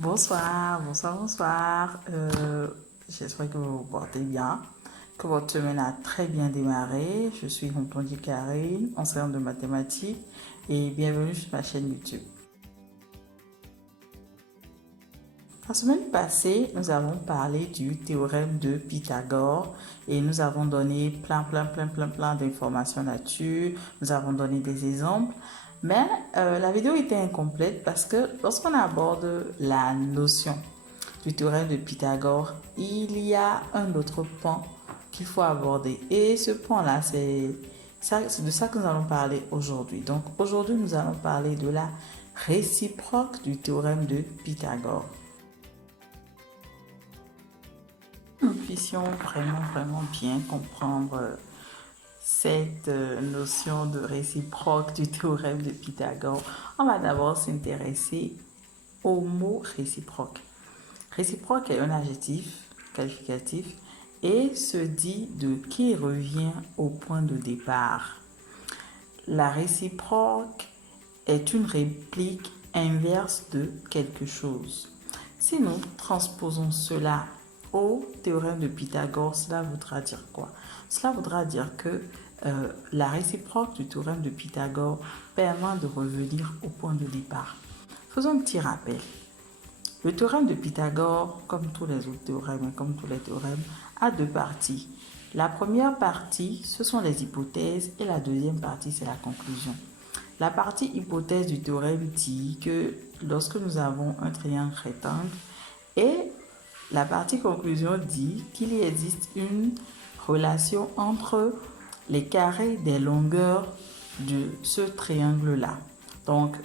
Bonsoir, bonsoir, bonsoir. J'espère que vous vous portez bien, que votre semaine a très bien démarré. Je suis Tonton Karine, enseignante de mathématiques, et bienvenue sur ma chaîne YouTube. La semaine passée, nous avons parlé du théorème de Pythagore et nous avons donné plein d'informations là-dessus. Nous avons donné des exemples. Mais la vidéo était incomplète parce que lorsqu'on aborde la notion du théorème de Pythagore, il y a un autre pan qu'il faut aborder. Et ce pan-là, c'est de ça que nous allons parler aujourd'hui. Donc aujourd'hui, nous allons parler de la réciproque du théorème de Pythagore. Nous puissions vraiment bien comprendre cette notion de réciproque du théorème de Pythagore, on va d'abord s'intéresser au mot réciproque. Réciproque est un adjectif qualificatif et se dit de qui revient au point de départ. La réciproque est une réplique inverse de quelque chose. Si nous transposons cela au théorème de Pythagore, cela voudra dire quoi? Cela voudra dire que la réciproque du théorème de Pythagore permet de revenir au point de départ. Faisons un petit rappel. Le théorème de Pythagore, comme tous les autres théorèmes, comme tous les théorèmes, a deux parties. La première partie, ce sont les hypothèses et la deuxième partie, c'est la conclusion. La partie hypothèse du théorème dit que lorsque nous avons un triangle rectangle et la partie conclusion dit qu'il y existe une relation entre les carrés des longueurs de ce triangle-là. Donc,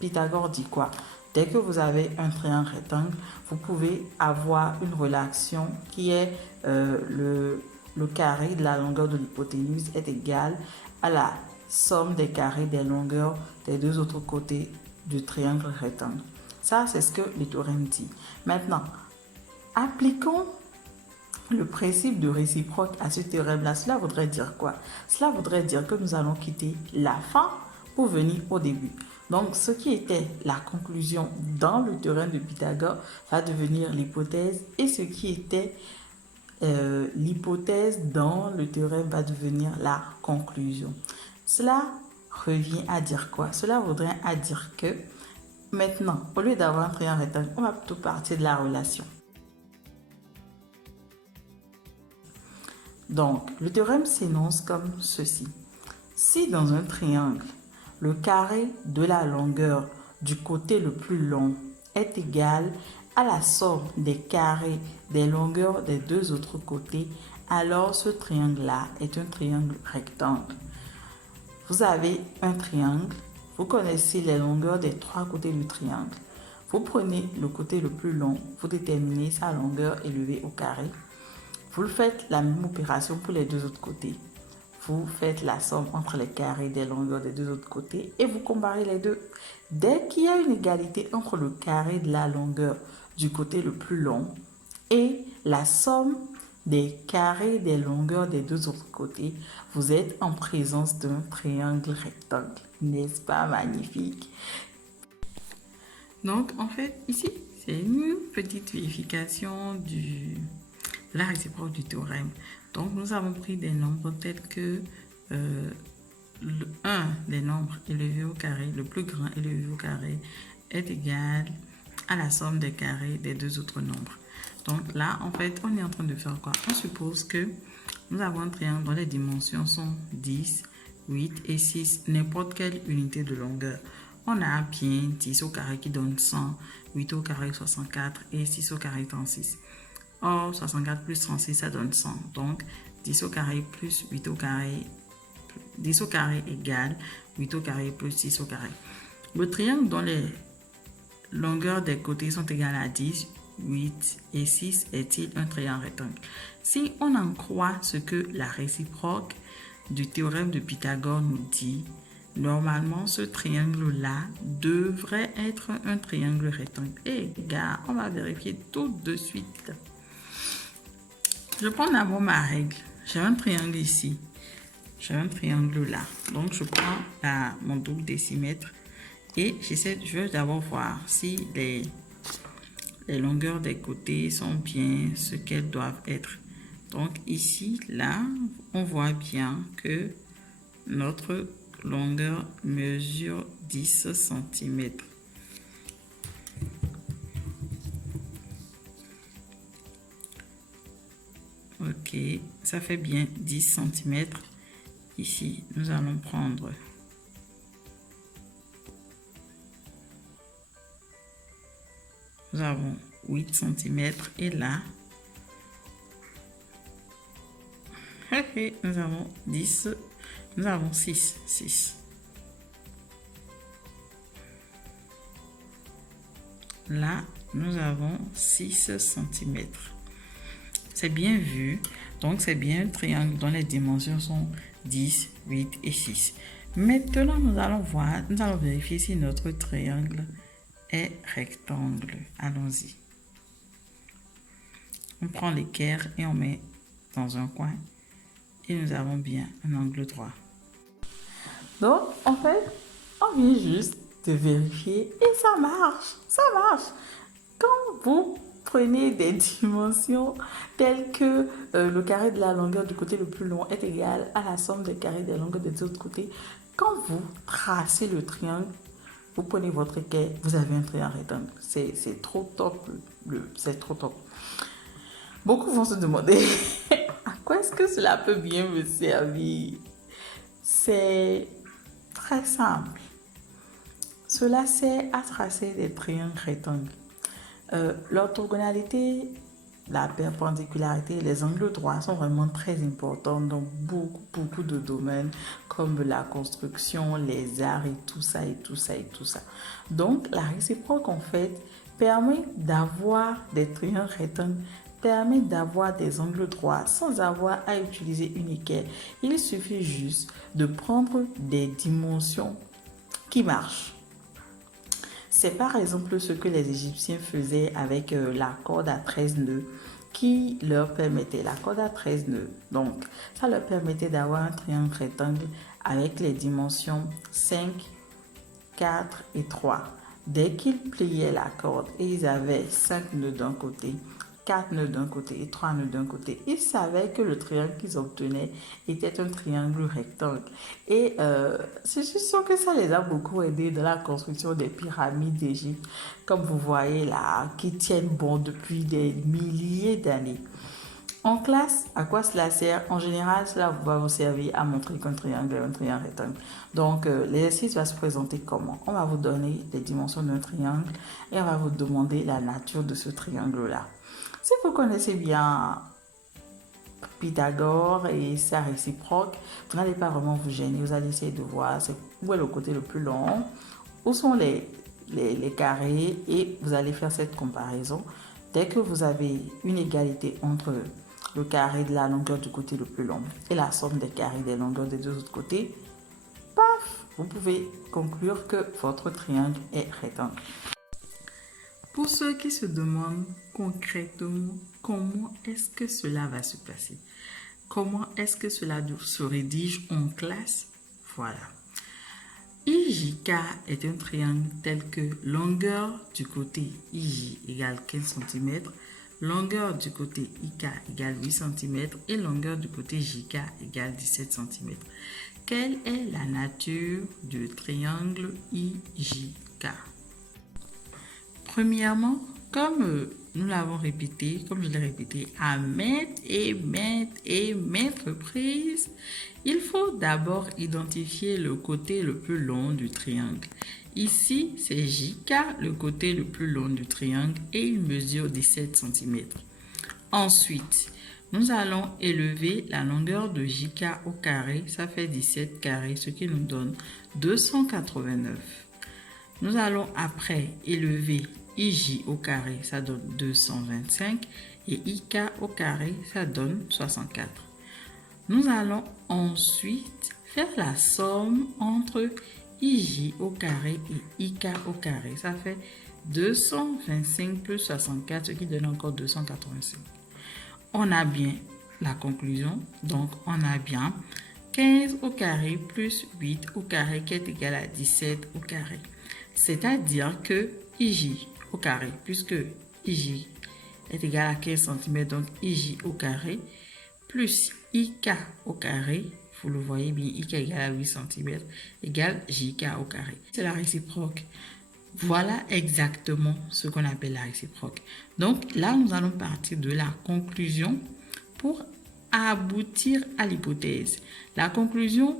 Pythagore dit quoi? Dès que vous avez un triangle rectangle, vous pouvez avoir une relation qui est le carré de la longueur de l'hypoténuse est égal à la somme des carrés des longueurs des deux autres côtés du triangle rectangle. Ça, c'est ce que le théorème dit. Maintenant, appliquons le principe de réciproque à ce théorème-là. Cela voudrait dire quoi? Cela voudrait dire que nous allons quitter la fin pour venir au début. Donc, ce qui était la conclusion dans le théorème de Pythagore va devenir l'hypothèse et ce qui était l'hypothèse dans le théorème va devenir la conclusion. Cela revient à dire quoi? Cela voudrait à dire que maintenant, au lieu d'avoir un triangle rectangle, on va plutôt partir de la relation. Donc, le théorème s'énonce comme ceci. Si dans un triangle, le carré de la longueur du côté le plus long est égal à la somme des carrés des longueurs des deux autres côtés, alors ce triangle-là est un triangle rectangle. Vous avez un triangle, vous connaissez les longueurs des trois côtés du triangle. Vous prenez le côté le plus long, vous déterminez sa longueur élevée au carré. Vous faites la même opération pour les deux autres côtés. Vous faites la somme entre les carrés des longueurs des deux autres côtés et vous comparez les deux. Dès qu'il y a une égalité entre le carré de la longueur du côté le plus long et la somme des carrés des longueurs des deux autres côtés, vous êtes en présence d'un triangle rectangle. N'est-ce pas magnifique? Donc, en fait, ici, c'est une petite vérification de la réciproque du théorème. Donc, nous avons pris des nombres tels que le 1 des nombres élevés au carré, le plus grand élevé au carré, est égal à la somme des carrés des deux autres nombres. Donc là, en fait, on est en train de faire quoi? On suppose que nous avons un triangle dont les dimensions sont 10, 8 et 6, n'importe quelle unité de longueur. On a bien 10 au carré qui donne 100, 8 au carré 64 et 6 au carré 36. Or, 64 plus 36, ça donne 100. Donc, 10 au carré plus 8 au carré, 10 au carré égale 8 au carré plus 6 au carré. Le triangle dont les longueurs des côtés sont égales à 10, 8 et 6 est-il un triangle rectangle? Si on en croit ce que la réciproque du théorème de Pythagore nous dit, normalement ce triangle-là devrait être un triangle rectangle. Et gars, on va vérifier tout de suite. Je prends d'abord ma règle. J'ai un triangle ici. J'ai un triangle là. Donc, je prends mon double décimètre et je veux d'abord voir si les longueurs des côtés sont bien ce qu'elles doivent être. Donc ici, là, on voit bien que notre longueur mesure 10 cm. Ok, ça fait bien 10 cm. Ici, nous allons prendre nous avons 8 cm et là, nous avons 10, nous avons 6. Là, nous avons 6 cm. C'est bien vu. Donc, c'est bien un triangle dont les dimensions sont 10, 8 et 6. Maintenant, nous allons vérifier si notre triangle est rectangle. Allons-y. On prend l'équerre et on met dans un coin. Et nous avons bien un angle droit. Donc, en fait, on vient juste de vérifier et ça marche. Ça marche. Quand vous prenez des dimensions telles que le carré de la longueur du côté le plus long est égal à la somme des carrés des longueurs des autres côtés, quand vous tracez le triangle, vous prenez votre équerre, vous avez un triangle rectangle. C'est trop top. C'est trop top. Beaucoup vont se demander à quoi est-ce que cela peut bien me servir. C'est très simple. Cela sert à tracer des triangles rectangles. L'orthogonalité, la perpendicularité, les angles droits sont vraiment très importants dans beaucoup de domaines comme la construction, les arts et tout ça. Donc, la réciproque, en fait, permet d'avoir des triangles rectangles, permet d'avoir des angles droits sans avoir à utiliser une équerre. Il suffit juste de prendre des dimensions qui marchent. C'est par exemple ce que les Égyptiens faisaient avec la corde à 13 nœuds qui leur permettait, la corde à 13 nœuds, donc ça leur permettait d'avoir un triangle rectangle avec les dimensions 5, 4 et 3. Dès qu'ils pliaient la corde et ils avaient 5 nœuds d'un côté, 4 nœuds d'un côté et 3 nœuds d'un côté, ils savaient que le triangle qu'ils obtenaient était un triangle rectangle. Et je suis sûre que ça les a beaucoup aidés dans la construction des pyramides d'Égypte, comme vous voyez là, qui tiennent bon depuis des milliers d'années. En classe, à quoi cela sert? En général, cela va vous servir à montrer qu'un triangle est un triangle rectangle. Donc, l'exercice va se présenter comment? On va vous donner les dimensions d'un triangle et on va vous demander la nature de ce triangle-là. Si vous connaissez bien Pythagore et sa réciproque, vous n'allez pas vraiment vous gêner. Vous allez essayer de voir où est le côté le plus long, où sont les carrés et vous allez faire cette comparaison. Dès que vous avez une égalité entre le carré de la longueur du côté le plus long et la somme des carrés des longueurs des deux autres côtés, paf, vous pouvez conclure que votre triangle est rectangle. Pour ceux qui se demandent concrètement comment est-ce que cela va se passer, comment est-ce que cela se rédige en classe, voilà. IJK est un triangle tel que longueur du côté IJ égale 15 cm, longueur du côté IK égale 8 cm et longueur du côté JK égale 17 cm. Quelle est la nature du triangle IJK? Premièrement, comme nous l'avons répété, comme je l'ai répété à maintes reprises, il faut d'abord identifier le côté le plus long du triangle. Ici, c'est JK, le côté le plus long du triangle, et il mesure 17 cm. Ensuite, nous allons élever la longueur de JK au carré, ça fait 17 carrés, ce qui nous donne 289. Nous allons après élever IJ au carré, ça donne 225, et IK au carré, ça donne 64. Nous allons ensuite faire la somme entre IJ au carré et IK au carré. Ça fait 225 plus 64, ce qui donne encore 285. On a bien la conclusion, donc on a bien 15 au carré plus 8 au carré qui est égal à 17 au carré. C'est-à-dire que IJ au carré, puisque IJ est égal à 15 cm, donc IJ au carré, plus IK au carré, vous le voyez bien, IK égale à 8 cm, égale JK au carré. C'est la réciproque. Voilà exactement ce qu'on appelle la réciproque. Donc là, nous allons partir de la conclusion pour aboutir à l'hypothèse. La conclusion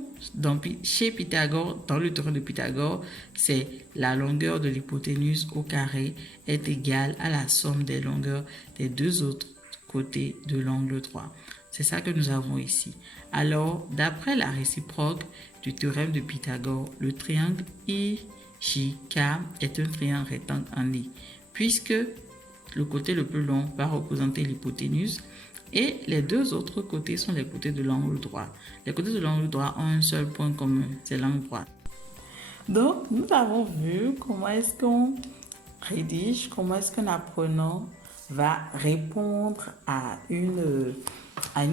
chez Pythagore, dans le théorème de Pythagore, c'est la longueur de l'hypoténuse au carré est égale à la somme des longueurs des deux autres côtés de l'angle droit. C'est ça que nous avons ici. Alors, d'après la réciproque du théorème de Pythagore, le triangle IJK est un triangle rectangle en I, puisque le côté le plus long va représenter l'hypoténuse et les deux autres côtés sont les côtés de l'angle droit. Les côtés de l'angle droit ont un seul point commun, c'est l'angle droit. Donc, nous avons vu comment est-ce qu'on rédige, comment est-ce qu'un apprenant va répondre à une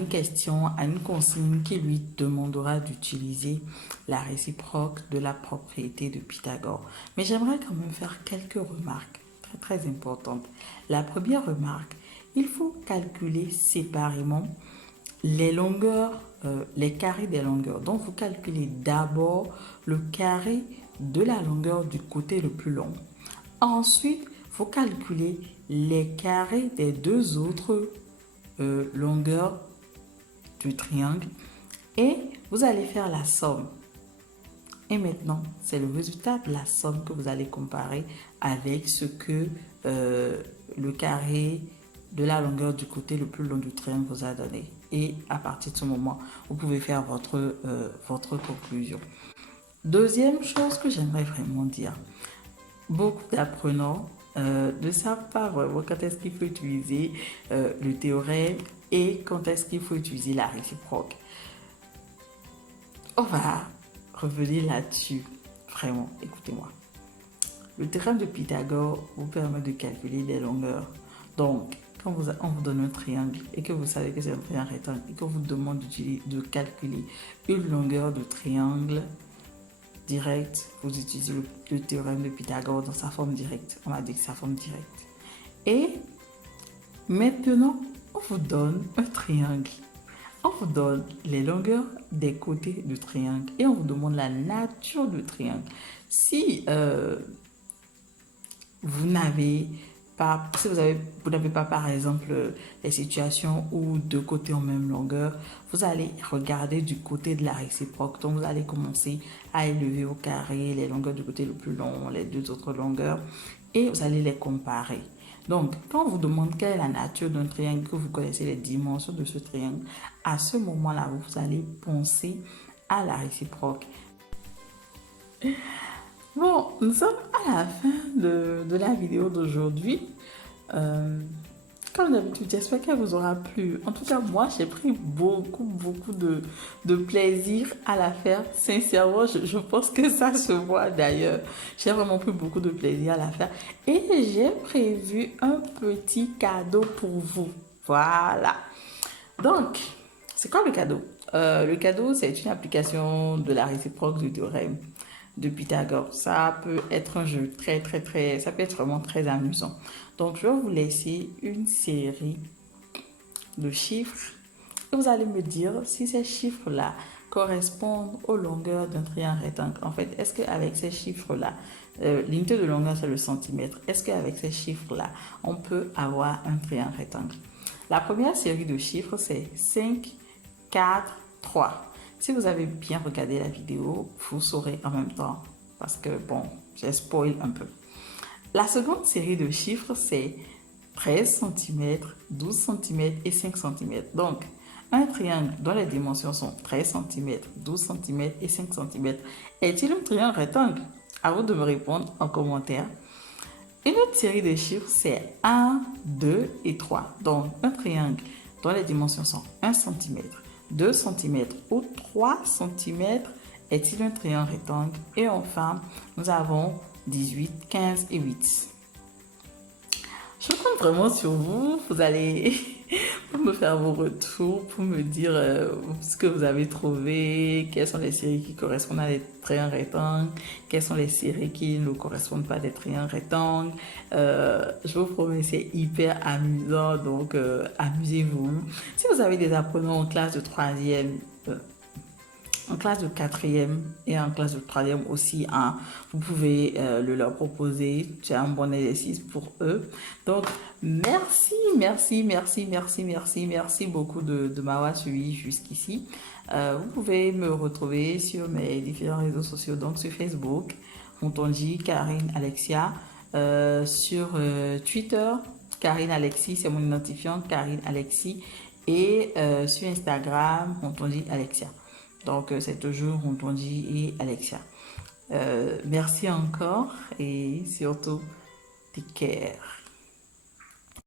question, à une consigne qui lui demandera d'utiliser la réciproque de la propriété de Pythagore. Mais j'aimerais quand même faire quelques remarques très, très importantes. La première remarque, il faut calculer séparément les longueurs, les carrés des longueurs. Donc, vous calculez d'abord le carré de la longueur du côté le plus long. Ensuite, vous calculez les carrés des deux autres longueurs du triangle et vous allez faire la somme. Et maintenant, c'est le résultat de la somme que vous allez comparer avec ce que le carré de la longueur du côté le plus long du triangle vous a donné. Et à partir de ce moment, vous pouvez faire votre conclusion. Deuxième chose que j'aimerais vraiment dire, beaucoup d'apprenants ne savent pas vraiment quand est-ce qu'il faut utiliser le théorème et quand est-ce qu'il faut utiliser la réciproque. On va revenir là-dessus. Vraiment, écoutez-moi. Le théorème de Pythagore vous permet de calculer les longueurs. Donc, quand on vous donne un triangle et que vous savez que c'est un triangle rectangle et qu'on vous demande de calculer une longueur de triangle direct, vous utilisez le théorème de Pythagore dans sa forme directe. On a dit que sa forme directe. Et maintenant, on vous donne un triangle. On vous donne les longueurs des côtés du triangle et on vous demande la nature du triangle. Si vous n'avez pas, par exemple les situations où deux côtés ont même longueur, vous allez regarder du côté de la réciproque. Donc vous allez commencer à élever au carré les longueurs du côté le plus long, les deux autres longueurs et vous allez les comparer. Donc, quand on vous demande quelle est la nature d'un triangle, que vous connaissez les dimensions de ce triangle, à ce moment-là, vous allez penser à la réciproque. Bon, nous sommes à la fin de la vidéo d'aujourd'hui. Comme d'habitude, j'espère qu'elle vous aura plu. En tout cas, moi, j'ai pris beaucoup de plaisir à la faire. Sincèrement, je pense que ça se voit d'ailleurs. J'ai vraiment pris beaucoup de plaisir à la faire. Et j'ai prévu un petit cadeau pour vous. Voilà. Donc, c'est quoi le cadeau? Le cadeau, c'est une application de la réciproque du théorème de Pythagore. Ça peut être un jeu ça peut être vraiment très amusant. Donc, je vais vous laisser une série de chiffres et vous allez me dire si ces chiffres-là correspondent aux longueurs d'un triangle rectangle. En fait, est-ce qu'avec ces chiffres-là, l'unité de longueur c'est le centimètre, est-ce qu'avec ces chiffres-là, on peut avoir un triangle rectangle? La première série de chiffres, c'est 5, 4, 3. Si vous avez bien regardé la vidéo, vous saurez en même temps parce que, bon, j'ai spoil un peu. La seconde série de chiffres, c'est 13 cm, 12 cm et 5 cm. Donc, un triangle dont les dimensions sont 13 cm, 12 cm et 5 cm est-il un triangle rectangle? À vous de me répondre en commentaire. Une autre série de chiffres, c'est 1, 2 et 3. Donc, un triangle dont les dimensions sont 1 cm, 2 cm ou 3 cm est-il un triangle rectangle? Et enfin, nous avons 18, 15 et 8. Je compte vraiment sur vous. Vous allez pour me faire vos retours, pour me dire ce que vous avez trouvé, quelles sont les séries qui correspondent à des triangles rectangles, quelles sont les séries qui ne correspondent pas à des triangles rectangles. Je vous promets, c'est hyper amusant, donc amusez-vous. Si vous avez des apprenants en classe de troisième, en classe de quatrième et en classe de troisième aussi, hein, vous pouvez le leur proposer. C'est un bon exercice pour eux. Donc, merci beaucoup de m'avoir suivi jusqu'ici. Vous pouvez me retrouver sur mes différents réseaux sociaux, donc sur Facebook, Montonji, Karine Alexia, sur Twitter, Karine Alexis, c'est mon identifiant, Karine Alexis, et sur Instagram, Montonji Alexia. Donc, c'est toujours Montonji et Alexia. Merci encore et surtout, take care.